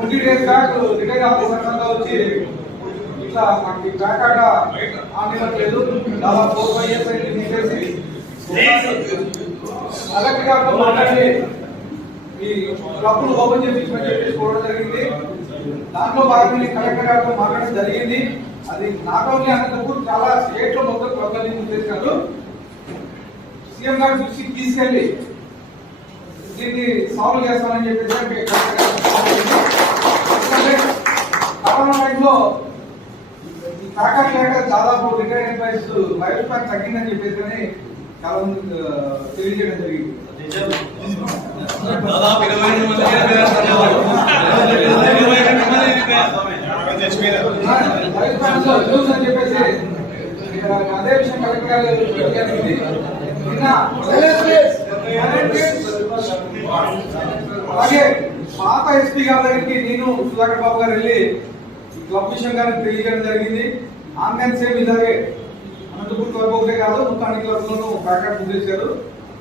20 days back retire officer అంతా వచ్చి ఇట్లా మాకు ప్యాకాట ఆనివ్వట్లేదు, దాదాపు 4-5 years అయింది తీసేసి కలెక్టర్ గారితో మాట్లాడి ఈ క్లబ్ను ఓపెన్ చేయించమని చెప్పేసి కోరడం జరిగింది. దాంట్లో భాగంగా కలెక్టర్ గారితో మాట్లాడడం జరిగింది. అది నాట్ ఓన్లీ అనంతపూర్, చాలా స్టేట్ లో మొత్తం క్లబ్లని మూసేశారు. సీఎం గారు చూసి తీసుకెళ్ళి దీన్ని సాల్వ్ చేస్తామని చెప్పేసి కరోనా టైంలో ప్యాకెట్ లేక దాదాపు రిటైర్డ్ ఎంప్లాయీస్ లైఫ్ స్పాన్ తగ్గిందని చెప్పేసి చాలా మంది తెలియజేయడం జరిగింది. దాదాపు 22 మంది చెప్పేసి అదే విషయం కలెక్టర్ అలాగే పాత ఎస్పీ గారి దగ్గరికి నేను సుధాకర్ బాబు గారు వెళ్ళి క్లబ్ విషయం గారికి తెలియజేయడం జరిగింది. ఆన్లైన్ సేమ్ ఇలాగే అనంతపూర్ క్లబ్ ఒకటే కాదు, మొత్తం అన్ని క్లబ్లను ప్యాకెట్ చేశారు.